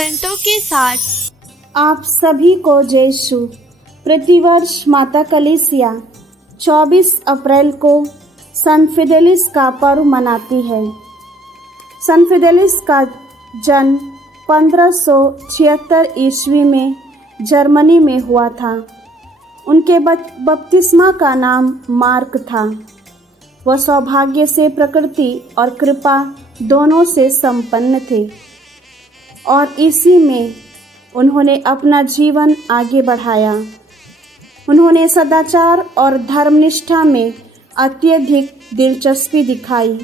संतों के साथ। आप सभी को जय यीशु। प्रतिवर्ष माता कलीसिया 24 अप्रैल को संत फिदेलिस का पर्व मनाती है। संत फिदेलिस का जन्म 1576 ईस्वी में जर्मनी में हुआ था। उनके बपतिस्मा का नाम मार्क था। वह सौभाग्य से प्रकृति और कृपा दोनों से संपन्न थे और इसी में उन्होंने अपना जीवन आगे बढ़ाया। उन्होंने सदाचार और धर्मनिष्ठा में अत्यधिक दिलचस्पी दिखाई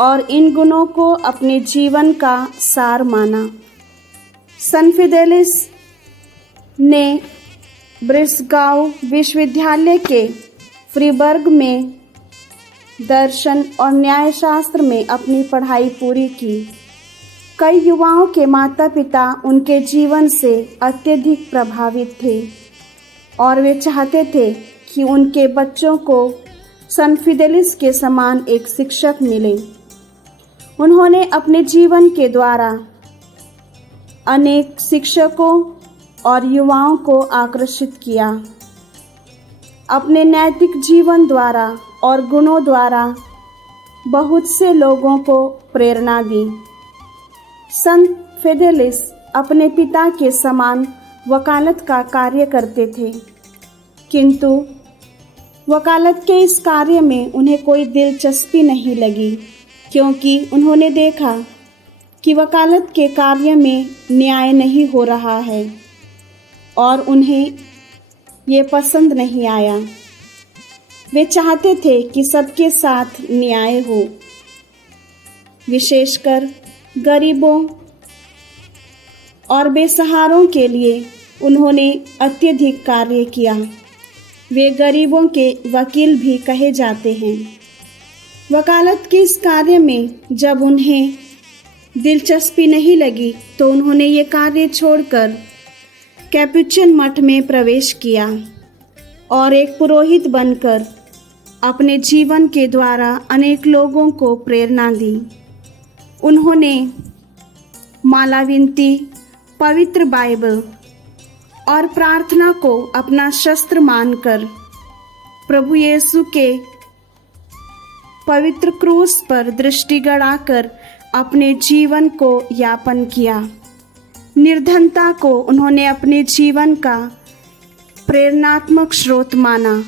और इन गुणों को अपने जीवन का सार माना। संत फिदेलिस ने ब्रिस्गाउ विश्वविद्यालय के फ्रीबर्ग में दर्शन और न्यायशास्त्र में अपनी पढ़ाई पूरी की। कई युवाओं के माता पिता उनके जीवन से अत्यधिक प्रभावित थे और वे चाहते थे कि उनके बच्चों को संत फिदेलिस के समान एक शिक्षक मिले। उन्होंने अपने जीवन के द्वारा अनेक शिक्षकों और युवाओं को आकर्षित किया। अपने नैतिक जीवन द्वारा और गुणों द्वारा बहुत से लोगों को प्रेरणा दी। संत फिदेलिस अपने पिता के समान वकालत का कार्य करते थे, किंतु वकालत के इस कार्य में उन्हें कोई दिलचस्पी नहीं लगी, क्योंकि उन्होंने देखा कि वकालत के कार्य में न्याय नहीं हो रहा है और उन्हें ये पसंद नहीं आया। वे चाहते थे कि सबके साथ न्याय हो, विशेषकर गरीबों और बेसहारों के लिए उन्होंने अत्यधिक कार्य किया। वे गरीबों के वकील भी कहे जाते हैं। वकालत के इस कार्य में जब उन्हें दिलचस्पी नहीं लगी तो उन्होंने ये कार्य छोड़कर कैपुचिन मठ में प्रवेश किया और एक पुरोहित बनकर अपने जीवन के द्वारा अनेक लोगों को प्रेरणा दी। उन्होंने मालाविंती, पवित्र बाइबल और प्रार्थना को अपना शस्त्र मानकर प्रभु यीशु के पवित्र क्रूस पर दृष्टि गड़ाकर अपने जीवन को यापन किया। निर्धनता को उन्होंने अपने जीवन का प्रेरणात्मक स्रोत माना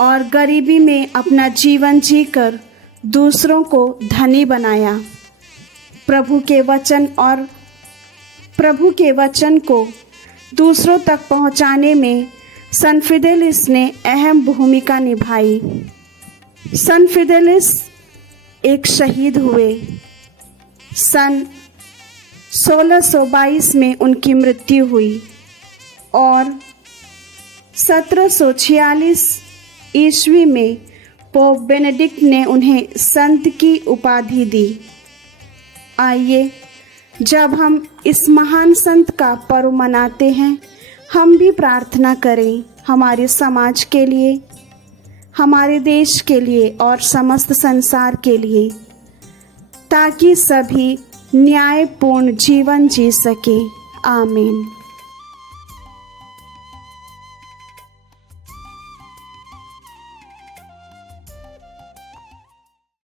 और गरीबी में अपना जीवन जीकर दूसरों को धनी बनाया। प्रभु के वचन को दूसरों तक पहुंचाने में संत फिदेलिस ने अहम भूमिका निभाई। संत फिदेलिस एक शहीद हुए। सन 1622 में उनकी मृत्यु हुई और 1746 ईस्वी में पोप बेनेडिक्ट ने उन्हें संत की उपाधि दी। आइए, जब हम इस महान संत का पर्व मनाते हैं, हम भी प्रार्थना करें हमारे समाज के लिए, हमारे देश के लिए और समस्त संसार के लिए, ताकि सभी न्यायपूर्ण जीवन जी सके। आमीन।